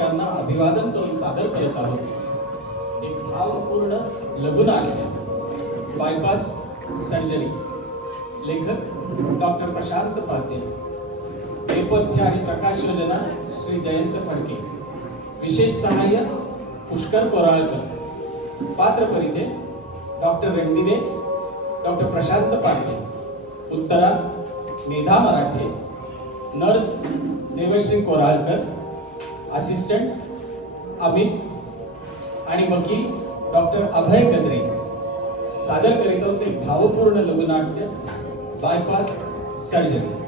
प्रेक्षकांना अभिवादन करून सादर करत आहोत एक भावपूर्ण लघुनाट्य बायपास सर्जरी. लेखक डॉक्टर प्रशांत पाते. नेपथ्य आणि प्रकाश योजना श्री जयंत फडके. विशेष सहाय्य पुष्कर कोराळकर. पात्र परिचय डॉक्टर रणदिवे डॉक्टर प्रशांत पाटे. उत्तरा मेधा मराठे. नर्स देवश्री कोराळकर. असिस्टंट अमित आणि वकील डॉक्टर अभय गद्रे. सादर करीत आहोत ते भावपूर्ण लघुनाट्य बायपास सर्जरी.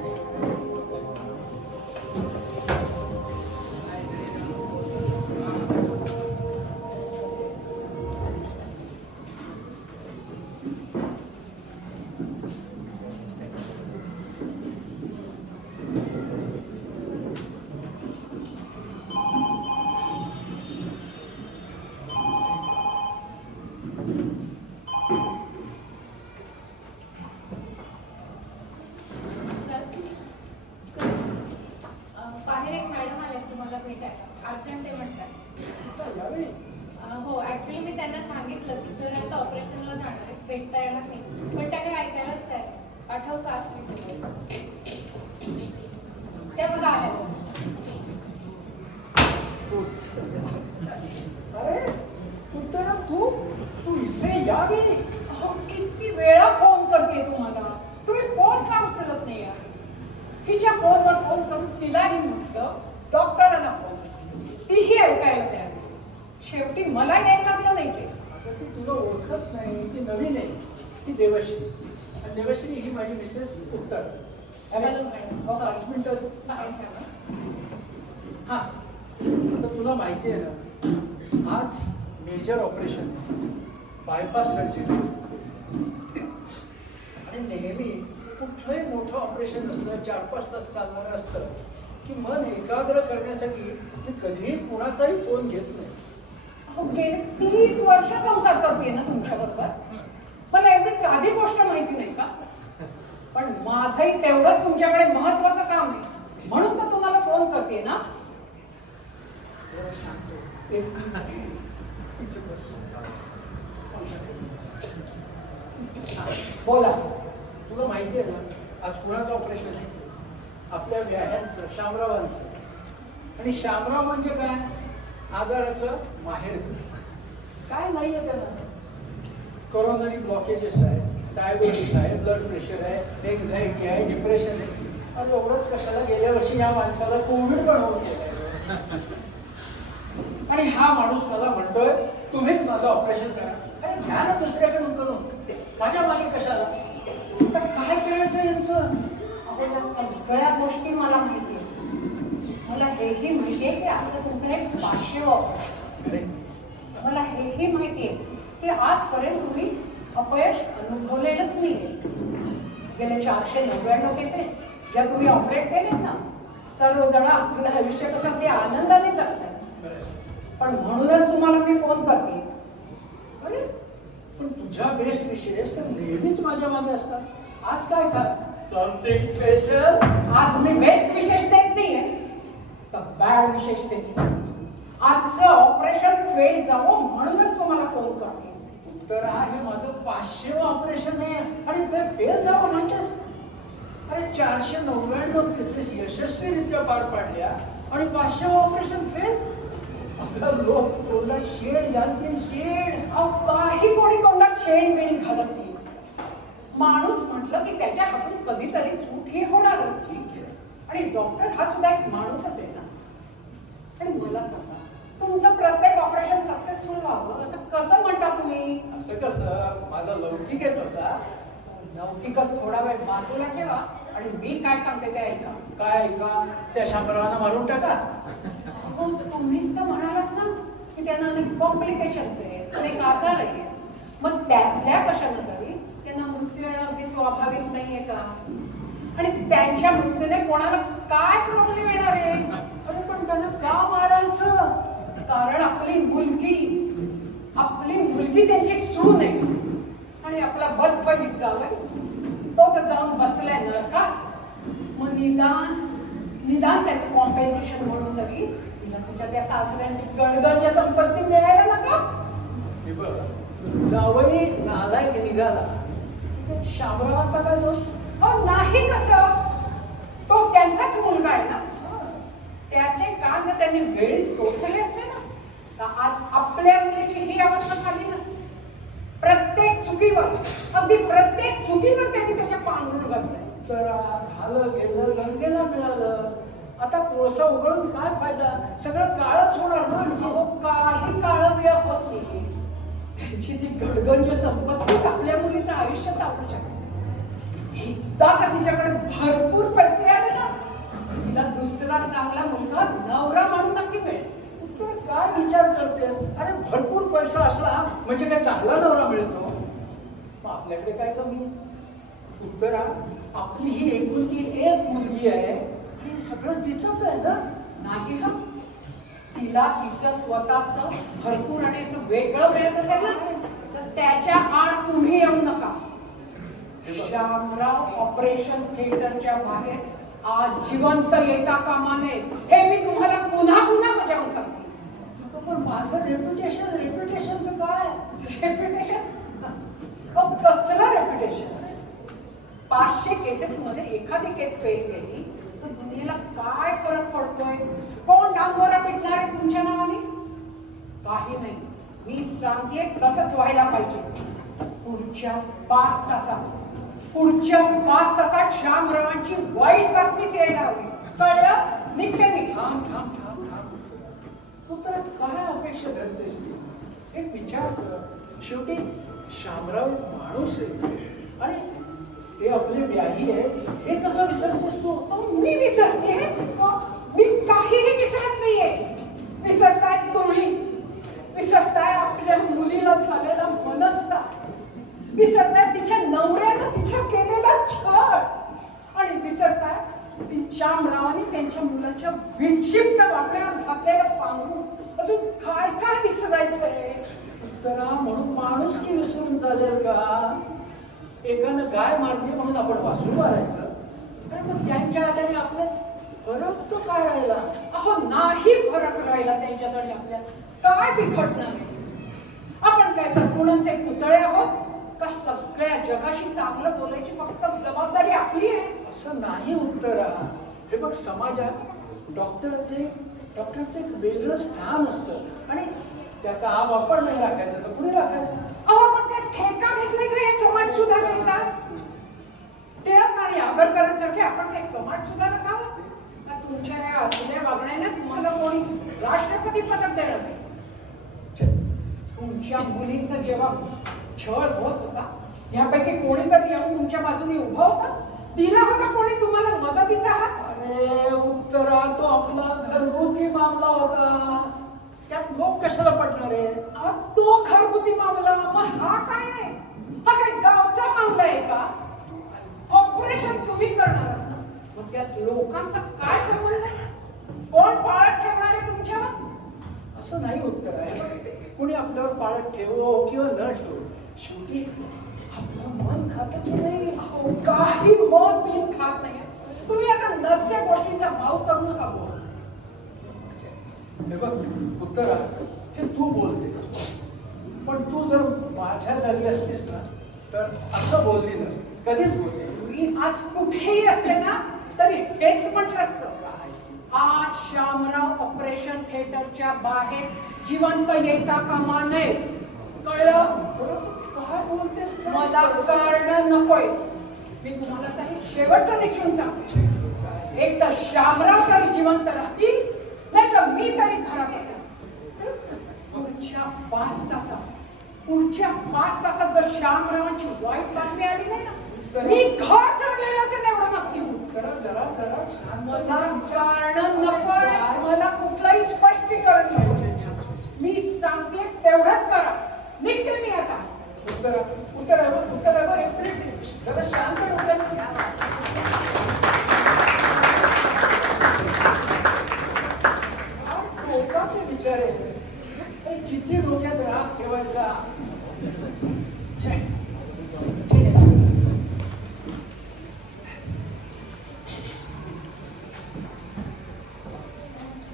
हो, ऍक्च्युली मी त्यांना सांगितलं की सर आता ऑपरेशनला जाणार आहे, भेटता येणार नाही, पण त्या काही ऐकायलाच तयार. आठवतात त्या बघा आल्याच. अरे उत्तरा, तू तू इथे यावी. किती वेळा फोन करते तुम्हाला, तुम्ही फोन का उचलत नाही? तिच्या फोनवर फोन करून तिलाही म्हटलं, डॉक्टरांना फोन, तीही ऐकायला तयार. शेवटी मला यायला लागलं नाही ते. अगं ती तुला ओळखत नाही, ती नवीन आहे. ती देवश्री, आणि देवश्री ही माझी मिसेस उत्तर. पाच मिनिटं. हा, तर तुला माहिती आहे ना, आज मेजर ऑपरेशन बायपास सर्जरी. आणि नेहमी कुठलंही मोठं ऑपरेशन असलं, 4-5 तास चालणारं असतं की मन एकाग्र करण्यासाठी मी कधीही कुणाचाही फोन घेत नाही. गेले 30 वर्ष संसार करते ना तुमच्या बरोबर, मला एवढी साधी गोष्ट माहिती नाही का? पण माझंही तेवढंच तुमच्याकडे महत्वाचं काम आहे, म्हणून तर तुम्हाला फोन करते ना. जरा शांत हो. इथे बस. बोला. तुला माहिती आहे ना, आज कुणाचं ऑपरेशन आहे? आपल्या व्याह्यांचं, शामरावांचं. आणि शामराव म्हणजे काय? आजाराचं माहेर. काय नाही आहे त्याला. कोरोनरी ब्लॉकेजेस आहे, डायबिटीस आहे, ब्लड प्रेशर आहे, एन्झायटी आहे, डिप्रेशन आहे. अरे एवढंच कशाला, गेल्या वर्षी या माणसाला कोविड पण होऊन गेला. आणि हा माणूस मला म्हणतोय तुम्हीच माझं ऑपरेशन करा. अरे घ्या ना दुसऱ्याकडून करून, माझ्या मागे कशाला? आता काय करायचं यांचं? अहो, या सगळ्या गोष्टी मला माहिती आहे. मला हेही माहिती आहे की आज तुमचं एक 500 ऑपरेशन. मला हेही माहिती आहे की आजपर्यंत तुम्ही अपयश अनुभवलेलंच नाही. गेले 499 केसेस ज्या तुम्ही ऑपरेट केलेत ना, सर्वजण आपल्या आयुष्यात अगदी आनंदाने जगतात. पण म्हणूनच तुम्हाला मी फोन करते. अरे पण तुझ्या बेस्ट विशेष तर नेहमीच माझ्या मागे असतात. आज काय खास? Something special? आज मी बेस्ट विशेष देत नाहीये, तर बॅड विशेष देते. आजचं ऑपरेशन फेल जावं म्हणूनच तुम्हाला फोन करते. तर हे माझं 500 ऑपरेशन आहे आणि ते फेल जावं म्हणतेस? अरे 499 केसेस यशस्वीरित्या पार पाडल्या आणि 500 ऑपरेशन फेल? अगं लोक तोंडात शेड घालतील, शेड. अहो, काही कोणी तोंडात शेण बिण घालत नाही. माणूस म्हटलं की त्याच्या हातून कधीतरी चूक ही होणारच. ठीक आहे. आणि डॉक्टर हा सुद्धा एक माणूसच आहे ना. आणि मला सांगा, तुमचं प्रत्येक ऑपरेशन सक्सेसफुल व्हावं असं कसं म्हणता तुम्ही? असं कसं? माझा लौकिक आहे तसा. लौकिकच थोडा वेळ बाजूला ठेवा आणि मी काय सांगते ते ऐका. काय का? त्या शामरावांना मारून टाका. हो, तुम्हीच तर म्हणालात ना की त्यांना अनेक कॉम्प्लिकेशन्स आहेत, अनेक आजार आहेत. मग त्यातल्या कशाला तरी त्यांना मृत्यू येणं अगदी स्वाभाविक नाहीये का? आणि त्यांच्या मृत्यूने कोणाला काय प्रॉब्लेम येणार आहे? अरे पण त्यांना का मारायचं? कारण आपली मुलगी त्यांची सून आहे आणि आपला बदफलीत जावं तो तर जाऊन बसलाय नरकात. मग निदान त्याचं कॉम्पेन्सेशन म्हणून तरी तिला तुझ्या त्या सासऱ्यांची गणगणच्या संपत्ती मिळायला नका. हे बघ, जावई नालायक निघाला त्यात शामरावांचा काय दोष? अहो नाही कसं, तो त्यांचाच मुलगा आहे ना. त्याचे कान जर त्यांनी वेळीच टोचले असते ना तर आज आपल्या मुलीची ही अवस्था झाली नसती. प्रत्येक चुकीवर, अगदी प्रत्येक चुकीवर त्यांनी त्याच्या पांघरून घातलंय. तर झालं गेलं, गंगेला मिळालं, आता कोळसा उघडून काय फायदा? सगळं काळच होणार ना आणखी. अहो, काही काळ वेळ होत नाही. त्याची ती गडगंज संपत्तीच आपल्या मुलीचं आयुष्य चालू शकते. एकदा का तिच्याकडे भरपूर पैसे आले ना तिला दुसरा चांगला मुलगा नवरा म्हणून नक्की मिळेल. तर काय विचार करतेस? अरे भरपूर पैसा असला म्हणजे काय चांगला नवरा मिळतो? मग आपल्याकडे काय कमी? उत्तरा, आपली ही एकुलती एक मुलगी आहे आणि सगळं तिचंच आहे ना. नाही ना, तिला तिचं स्वतःच भरपूर आणि असं वेगळं मिळत असेल ना तर त्याच्या आड तुम्ही येऊ नका. श्यामराव ऑपरेशन थिएटरच्या बाहेर आज जिवंत येता कामा नये हे मी तुम्हाला पुन्हा पुन्हा बजावून सांगते. पण माझं रेप्युटेशनचं काय? रेप्युटेशन? कसलं रेप्युटेशन? 500 केसेस मध्ये एखादी केस फेल गेली तर दुनियेला काय फरक पडतोय? कोण डांगोरा पिटणार आहे तुमच्या नावाने? काही नाही. मी सांगते तसंच व्हायला पाहिजे. पुढच्या 5 तासात श्यामरावांची वाईट बातमीच यायला हवी. कळलं? निघते मी. थांब. उत्तर काय अपेक्षा धरतेस तू? एक विचार कर. शेवटी शामराव एक माणूस आहे आणि ते आपले व्याही आहे. हे कसं विसरतेस तू? मी विसरते? मी काहीही विसरत नाहीये. विसरताय तुम्ही. विसरताय आपल्या मुलीला झालेला मनस्ता. विसरताय तिच्या नवऱ्यानं तिचा केलेला छळ. आणि विसरताय ती श्यामरावांनी त्यांच्या मुलाच्या विक्षिप्त वागण्यावर घातलेलं पांघरून. अजून काय काय विसरायचंय? उत्तरा, म्हणून माणूस की विसरून चालेल का? एकानं गाय मारली म्हणून आपण वासरू मारायचं? अरे मग त्यांच्या हाताने आपल्यात फरक तो काय राहिला? अहो नाही फरक राहिला त्यांच्यात आणि आपल्यात. काय बिघडणार? आपण काय सद्गुणांचे पुतळे आहोत का? सगळ्या जगाशी चांगलं बोलायची फक्त जबाबदारी आपली आहे? असं नाही उत्तरा. हे बघ, समाजात डॉक्टरचं एक वेगळं स्थान असतं आणि त्याचा आपण नाही राखायचा तर कुणी राखायचा? अहो पण काय ठेका घेतलाय का हे समाज सुधारायचा? टिळक आणि आगरकरांसारखे आपण काही समाज सुधारक आहोत का? तुमच्या या असल्या वागण्याने तुम्हाला कोणी राष्ट्रपती पदक देणार नाही. तुमच्या मुलींचं जेव्हा छळ होत होता यापैकी कोणीतरी येऊन तुमच्या बाजूने उभं होतं? दिला होता कोणी तुम्हाला मदतीचा हात? अरे उत्तरा, तो आपला घरगुती मामला होता. त्यात लोक कशाला पडणार आहे? तो घरगुती मामला मग हा काय आहे? हा काय गावचा मामला आहे का? ऑपरेशन तुम्ही करणार आहात ना, मग त्यात लोकांचा काय संबंध आहे? कोण पाळत ठेवणार आहे तुमच्यावर? असं नाही उत्तर आहे. कोणी आपल्यावर पाळत ठेवो किंवा न ठेवो, शेवटी आपलं मन खातं की नाही? अहो, काही मन बिन खात नाही. तुम्ही आता नसत्या गोष्टींचा भाव करू नका बोल. हे बघ उत्तरा, हे तू बोलतेस, पण तू जर माझ्या जागी असतीस ना तर असं बोलली नसतीस, कधीच बोलली नसतीस. मी आज कुठेही असते ना तरी हेच म्हटलं असतं. आज श्यामराव ऑपरेशन थिएटरच्या बाहेर जिवंत येता कामा नये. कळलं? तर तू काय बोलतेस? मला कारण नकोय. मी तुम्हाला आता हे शेवटचं निक्षून सांगते. एक तर श्यामराव तरी जिवंत राहतील नाही तर मी तरी घरात असेल. पुढच्या 5 तासात जर श्यामरावांची वाईट बातमी आली नाही ना मी घर चढलेलं असेल एवढं नक्की. जरा शांत. मला कारण नकोय. मला कुठलंही स्पष्टीकरण नको. मी सांगते तेवढंच करा. निघते मी आता. उत्तर एक मिनिट जरा शांत डोक्यात. डोक्याचे विचार आहे. किती डोक्यात राग ठेवायचा?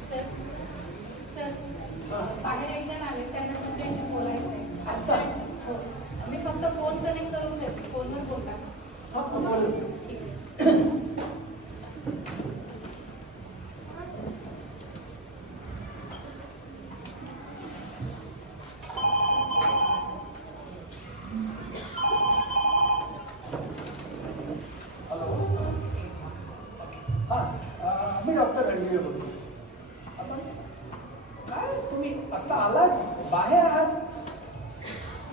सर हा. बाहेर एक जण आले, त्यांना तुमच्याशी बोलायचं आहे. अच्छा. हो. मी फक्त फोन कनेक्ट करून देते, फोनवर बोलता. हा, फोनवरच. ठीक आहे. हॅलो. हा, मी डॉक्टर रणदिवे बोलतो. आपण काय तुम्ही आत्ता आलात, बाहेर आहात?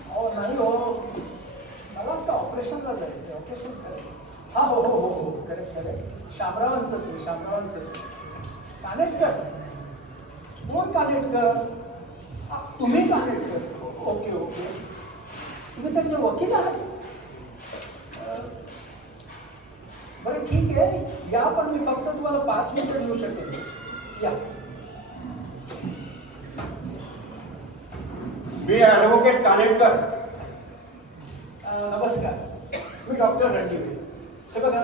अहो नाही हो, मला आत्ता ऑपरेशनला जायचं आहे, ऑपरेशन करायचं. हा, हो हो हो हो, करेक्ट करेक्ट. शामरावांचंच आहे, शामरावांचंच आहे. कानेटकर? कोण कानेटकर? तुम्ही कानेटकर? Okay okay. तुम्ही त्यांचे वकील आहात? बरं ठीक आहे, या, पण मी फक्त तुम्हाला 5 मिनिटं देऊ शकेन. या. मी ॲडव्होकेट कानेटकर. नमस्कार, मी डॉक्टर रणदिवे. हे बघा,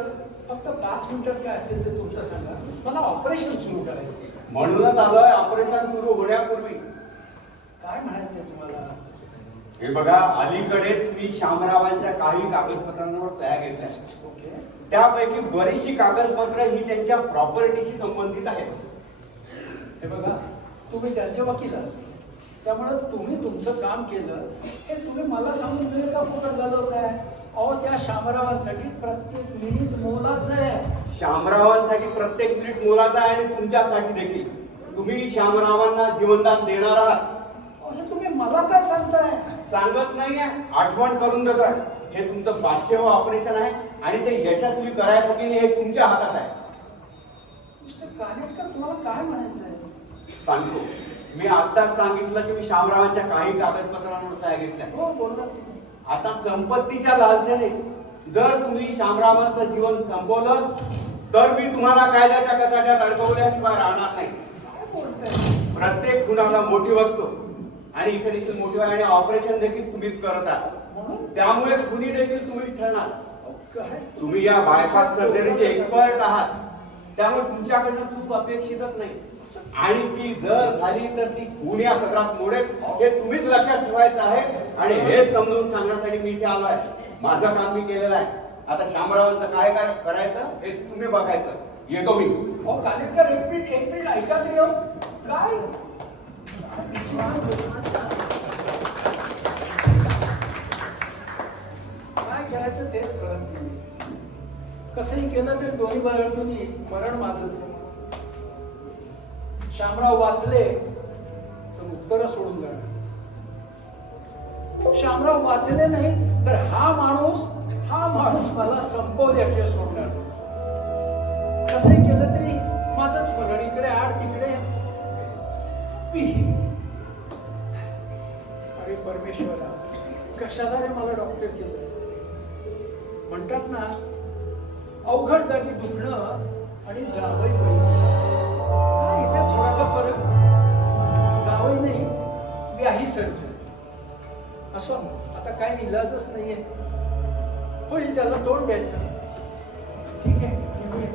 फक्त 5 मिनिटात काय असेल ते तुमचं सांगा. मला ऑपरेशन सुरू करायचं आहे. म्हणूनच आलोय ऑपरेशन सुरू होण्यापूर्वी. काय म्हणायचंय तुम्हाला? हे बघा, अलीकडेच मी शामरावांच्या काही कागदपत्रांवर सह्या घेतल्या. ओके. त्यापैकी बरीचशी कागदपत्र ही त्यांच्या प्रॉपर्टीशी संबंधित आहेत. हे बघा, तुम्ही त्यांचे वकील आहात, त्यामुळे तुम्ही तुमचं काम केलं हे तुम्ही मला सांगून दिले का फुकट घालवताय? अहो, त्या शामरावांसाठी प्रत्येक मिनिट मोलाचं आहे. शामरावांसाठी प्रत्येक मिनिट मोलाचा आहे आणि तुमच्यासाठी देखील. तुम्ही शामरावांना जीवनदान देणार आहात. अहो, हे तुम्ही मला काय सांगताय? सांगत नाहीये, आठवण करून देतोय. हे तुमचं 500वं ऑपरेशन आहे आणि ते यशस्वी करायचं की नाही हे तुमच्या हातात आहे. मिस्टर कानेटकर, तुम्हाला काय म्हणायचं आहे? सांगतो. मी आत्ताच सांगितलं की मी शामरावांच्या काही कागदपत्रांवर सह्या घेतल्या. हो, बोलला तुम्ही. आता संपत्तीच्या लालसेने जर तुम्ही शामरावांचं जीवन संपवलं तर मी तुम्हाला कायद्याच्या कचाट्यात अडकवल्याशिवाय राहणार नाही. काय बोलताय? प्रत्येक खुनाला मोठी असतो आणि इथे देखील मोठी आहे आणि ऑपरेशन देखील तुम्हीच करत आहात. म्हणून त्यामुळे खुनी देखील तुम्हीच ठरणार. अहो, काय तुम्ही या बायपास सर्जरीचे एक्सपर्ट आहात, त्यामुळे तुमच्याकडनं चूक अपेक्षितच नाही. आणि ती जर झाली तर ती खून या सदरात मोडेल हे तुम्हीच लक्षात ठेवायचं आहे. आणि हे समजून सांगण्यासाठी मी इथे आलोय. माझं काम मी केलेलं आहे. आता शामरावांचं काय करायचं हे तुम्ही बघायचं. येतो मी. अहो कानेटकर, एक मिनिट ऐका तरी. हो काय काय करायचं तेच कळत नाही. कसंही केलं तरी दोन्ही बाजूनी मरण माझंच. शामराव वाचले तर उत्तर सोडून जाणार. शामराव वाचले नाही तर हा माणूस मला संपवल्याशिवाय सोडणार. कसंही केलं तरी माझंच मरण. इकडे आड तिकडे अरे परमेश्वरा, कशाला रे मला डॉक्टर केलंस? म्हणतात ना, अवघड जागी दुखणं आणि जावई हा इथे थोडासा फरक. जावई नाही, व्याही सर्जन. असं आता काय इलाजच नाहीये. होईल त्याला तोंड द्यायचं. ठीक आहे, निघूया.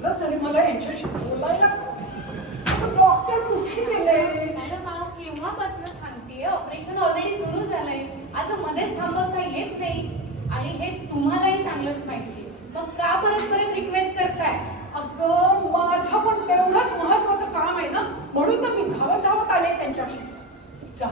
झालं तरी मला यांच्याशी बोलायलाच. डॉक्टर कुठे गेले? मॅडम, मला केव्हापासून सांगतेय, ऑपरेशन ऑलरेडी सुरू झालंय. असं मध्येच थांबवता येत नाही. आणि हे तुम्हालाही चांगलंच माहिती. मग का परत रिक्वेस्ट करताय? अगं, माझं पण तेवढंच महत्वाचं काम आहे ना, म्हणून तर मी धावत आले त्यांच्याशी. जा,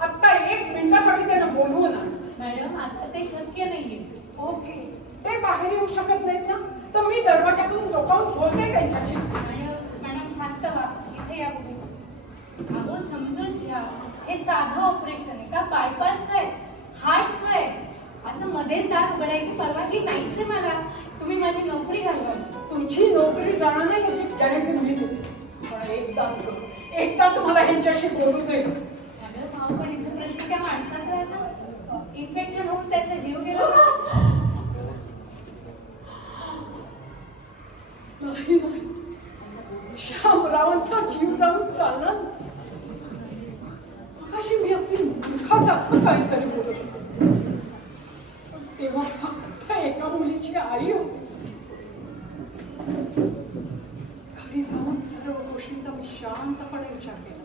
आत्ता 1 मिनिटासाठी त्यांना बोलवून आण. मॅडम, आता ते शक्य नाहीये. ओके, ते बाहेर येऊ शकत नाहीत ना, तर मी दरवाजातून डोकावून बोलते त्यांच्याशी. मॅडम शांत व्हा. इथे या बघू. अहो, समजून घ्या, हे साधं ऑपरेशन आहे का? बायपासचं आहे, हार्टचं आहे. असं मध्येच दार उघडायची परवानगी नाहीच आहे मला. तुम्ही माझी नोकरी घालवा. तुमची नोकरी जाणार नाही याची गॅरंटी मी देते. पण एकदाच मला ह्यांच्याशी बोलू दे. मॅडम, अहो, पण इथे प्रश्न त्या माणसाचा इन्फेक्शन होऊन त्यांचा जीव गेला का? नाही नाही, श्यामरावांचा जीव जाऊन चालणार नाही. मगाशी मी अगदी मूर्खासारखं काहीतरी बोलत होते. पण तेव्हा फक्त एका मुलीची आई होती. घरी जाऊन सर्व गोष्टींचा मी शांतपणे विचार केला.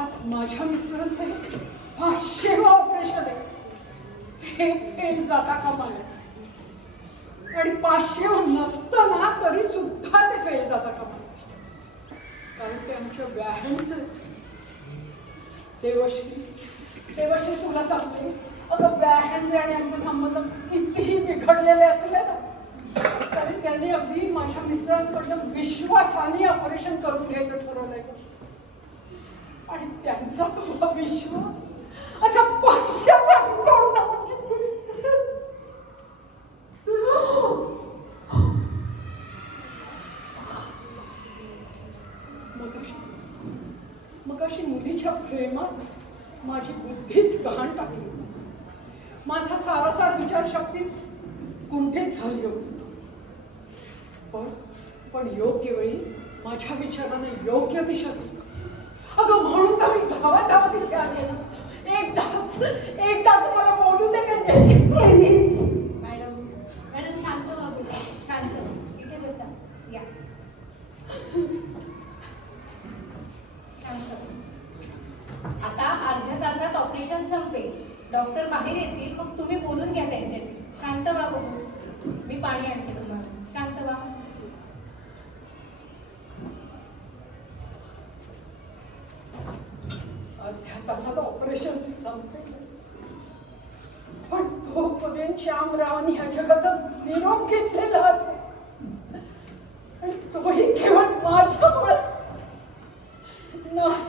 आज माझ्या मिस्टरांचं हे 500वे ऑपरेशन आहे. हे फेल जाता कामा नये. आणि 500 नसताना तरी सुद्धा ते फेल जाता कामा नये. कारण ते आमच्या व्याह्यांचं देवश्री तुला सांगते, अगं व्याह्यांचे आणि आमचे संबंध कितीही बिघडलेले असले ना तरी त्यांनी अगदी माझ्या मिस्टरांकडनं विश्वासाने ऑपरेशन करून घ्यायचं ठरवलंय. आणि त्यांचा तो विश्वास असा 500साठी तोडणं म्हणजे मगाशी मुलीच्या प्रेमात माझी बुद्धीच गहाण टाकली. माझा सारासार विचारशक्तीच कुंठित झाली होती. पण योग्य वेळी माझ्या विचाराने योग्य दिशा दिली. अगं म्हणून तर मी धावत इथे आले ना. एकदाच मला बोलू दे त्यांच्याशी प्लीज. मॅडम शांत व्हा, बसा. शांत इथे बसा. या शांत. आता अर्ध्या तासात ऑपरेशन संपेल. डॉक्टर बाहेर येतील, मग तुम्ही बोलून घ्या त्यांच्याशी. शांत व्हा बघू. मी पाणी आणते तुम्हाला. शांत व्हा. अर्ध्या तासात ऑपरेशन संपेल. पण तोपर्यंत श्यामरावांनी ह्या जगाचा निरोप घेतलेला असेल. आणि तोही केवळ माझ्यामुळे. नाही,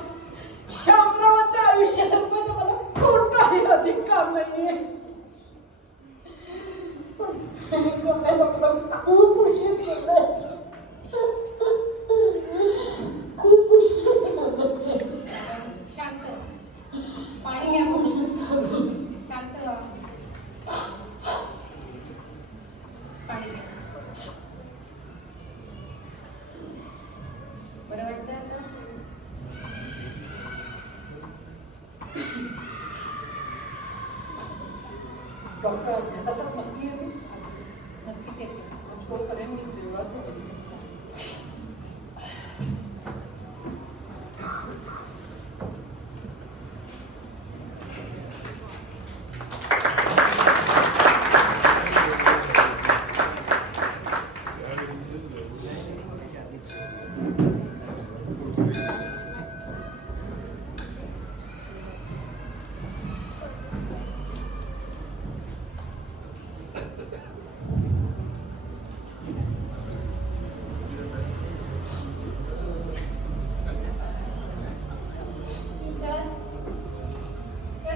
श्यामरावांचं आयुष्य जगण्याचा मला कोणताही अधिकार नाहीये. पण खूप उशीर झाला. खूप उशीर झाला. शांत. पाणी घ्या बघू. शांत व्हा. पाणी घ्या. बरं वाटतं आता? डॉक्टर अर्ध्या तासात नक्की येतील. नक्कीच येते. तोपर्यंत मी देवाचं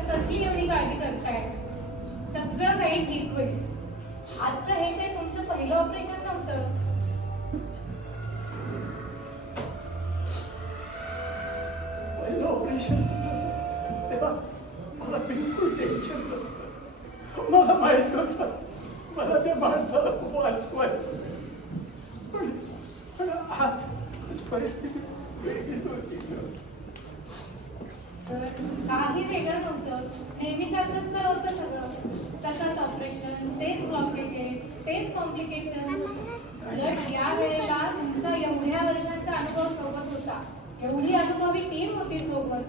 कसली एवढी काळजी करताय? सगळं काही ठीक होईल. आजचं हे ते तुमचं पहिलं ऑपरेशन नव्हतं. पहिलं ऑपरेशन तेव्हा मला बिलकुल टेन्शन नव्हतं. मला माहित होतं मला त्या माणसाला वाचवायचं. पण आज परिस्थिती वेगळी होती. सर काही वेगळं नव्हतं. नेहमीसारखंच तर होतं सगळं. तसंच ऑपरेशन, तेच ब्लॉकेजेस, तेच कॉम्प्लिकेशन. उलट या वेळेला तुमचा एवढ्या वर्षांचा अनुभव सोबत होता. एवढी अनुभवी टीम होती सोबत.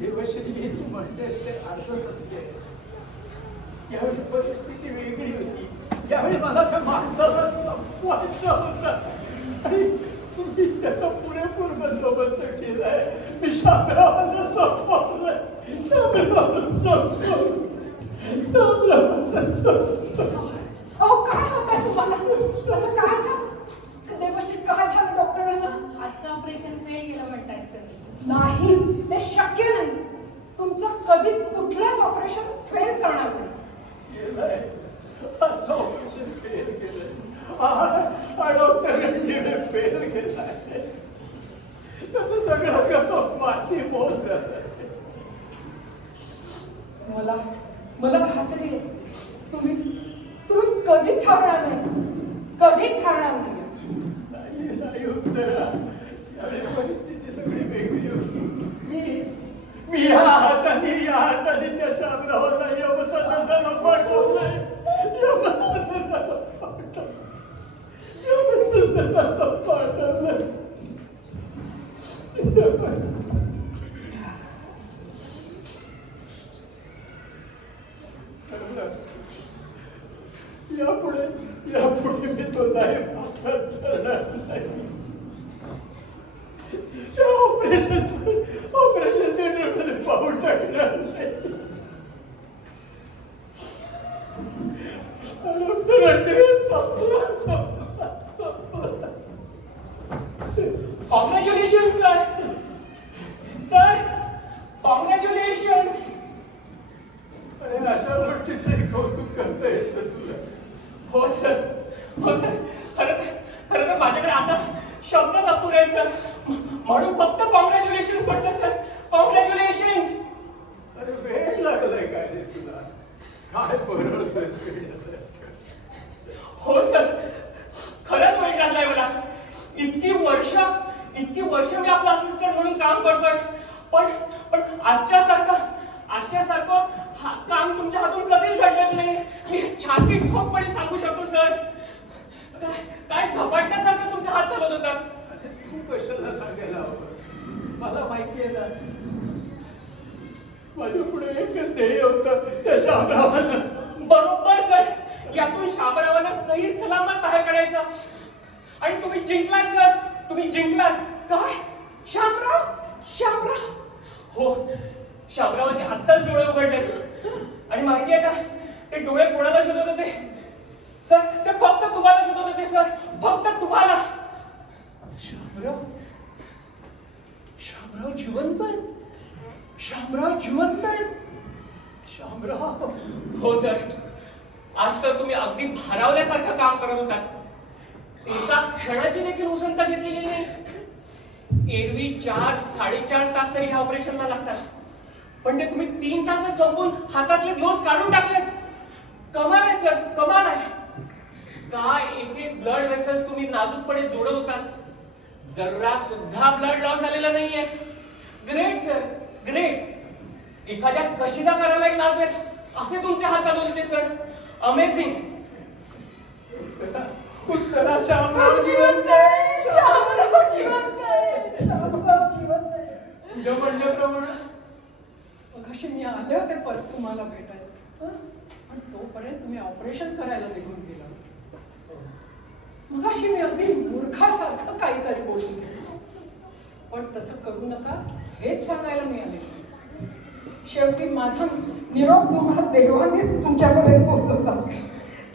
देवश्री तू म्हणतेस ते अर्थ सत्य आहे. यावेळी परिस्थिती वेगळी होती. यावेळी मला त्या माणसाला संपवायचं होतं आणि तुम्ही त्याचा पुरेपूर बंदोबस्त केलाय. मी शामरावांना संपवलंय. शामरावांना संपवलं. अहो काय होतंय तुम्हाला? असं काय झालं? देवश्री काय झालं डॉक्टरांना? आजचं ऑपरेशन फेल गेलं म्हणतायत सर. नाही, ते शक्य नाही. तुमचं कधीच कुठलंच ऑपरेशन फेल जाणार नाही. केलंय आजचं ऑपरेशन फेल केलंय. हा डॉक्टरांनी फेल केलाय. त्याचं सगळं कसं माती मोल झालंय. मला खात्री आहे तुम्ही कधीच हारणार नाही, कधीच हारणार नाही. नाही उत्तरा, त्यावेळी परिस्थिती सगळी वेगळी होती. मी या हाताने त्या शामरावाला यमसदनाला पाठवलंय. यमसदनाला पाठवलंय. यापुढे मी तो नाही करणार नाही. ऑपरेशन थिएटरमध्ये पाऊल टाकणार नाही. संपला. Congratulation sir. Sir congratulation. अरे अशा गोष्टीचं कौतुक करता येतं तुला. हो सर, हो सर. खरं तर माझ्याकडे आता शब्दच अपुरे आहेत सर, म्हणून फक्त कॉंग्रॅच्युलेशन म्हटलं सर. कॉंग्रॅच्युलेशन. अरे वेळ लागलाय काय रे तुला? काय बरळतोयस वेळासारखं? हो सर, खरंच वेळ लागलाय मला. इतकी वर्ष मी आपला असिस्टंट म्हणून काम करतोय, पण आजच्यासारखं काम तुमच्या हातून कधीच घडलंच नाही. मी छाती ठोकपणे सांगू शकतो सर. काय झपाटल्यासारखं तुमचा हात चालत होता. तू कशाला सांगायला हवं? मला माहिती आहे ना, माझ्या पुढे एकच ध्येय होतं, त्या शामरावांना. बरोबर सर. यातून शामरावांना सही सलामत बाहेर काढायचं. आणि तुम्ही जिंकलात सर, तुम्ही जिंकलात. काय? शामराव? हो, शामरावांनी आत्ताच डोळे उघडले. आणि माहिती आहे का, ते डोळे कोणाला शोधत होते सर? ते फक्त तुम्हाला शोधत होते सर, फक्त तुम्हाला. शामराव जिवंत आहेत. शामराव. हो सर, आज तर तुम्ही अगदी भारावल्यासारखं काम करत होता. एका क्षणाची देखील उसंत घेतलेली नाही. एरवी 4-4.5 तास तरी ह्या ऑपरेशनला लागतात, पण ते तुम्ही 3 तासात संपून हातातले ग्लोव्स काढून टाकलेत. कमाल आहे सर, कमाल आहे. काय एक ब्लड वेसल्स तुम्ही नाजूकपणे जोडत होतात. जरा सुद्धा ब्लड लॉस झालेला नाहीये. Great sir, great. एखाद्या कशिदाकारालाही लाजवेत असे तुमचे हात चालवले होते सर. अमेझिंग. उत्तरा शामराव जिवंत आहे. तुझ्या म्हणण्याप्रमाणे मगाशी मी आले होते परत तुम्हाला भेटायला, पण तोपर्यंत तुम्ही ऑपरेशन करायला निघून गेला. मगाशी मी अगदी मूर्खासारखं काहीतरी बोलून गेलो, पण तसं करू नका हेच सांगायला मी आले. शेवटी माझा निरोप तुम्हाला देवानेच तुमच्यापर्यंत पोहोचवला.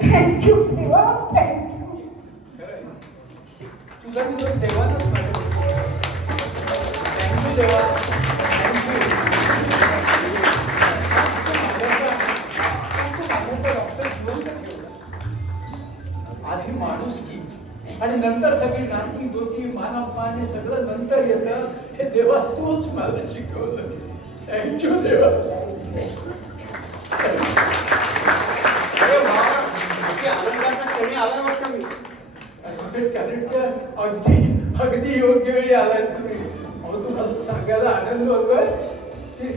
थँक्यू देवा, थँक्यू. तुझा निरोप देवानच माझ्या. थँक्यू देवा, डॉक्टर जिवंत ठेवला. आधी माणुसकी आणि नंतर सगळी नाती दोती मानवमान हे सगळं नंतर येतं. हे देवा तूच मला शिकवलं. थँक्यू देवा. आनंदाचा क्षणी आला वाटतं मी. अगदी योग्य वेळी आलाय तुम्ही. अहो तुम्हाला सांगायला आनंद होतोय की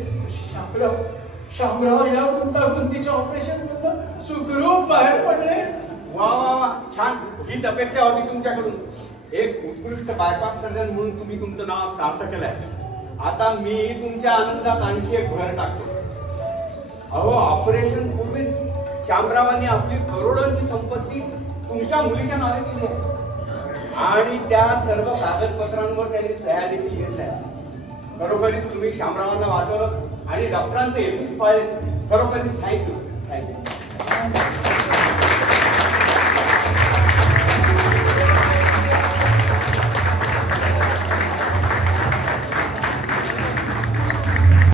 शामराव या गुंतागुंतीच्या ऑपरेशन मधून सुखरूप बाहेर पडले. वा वा वा, छान. हीच अपेक्षा होती तुमच्याकडून. एक उत्कृष्ट बायपास सर्जन म्हणून तुम्ही तुमचं नाव सार्थ केलंय. आता मी तुमच्या आनंदात आणखी एक भर टाकतो. अहो, ऑपरेशन पूर्वीच शामरावांनी आपली करोडोंची संपत्ती तुमच्या मुलीच्या नावे केली आहे आणि त्या सर्व कागदपत्रांवर त्यांनी सह्या देखील घेतल्या. खरोखरीच तुम्ही शामरावांना वाचवलं आणि डॉक्टरांचे एथिक्स पाळले. खरोखरीच थँक्यू.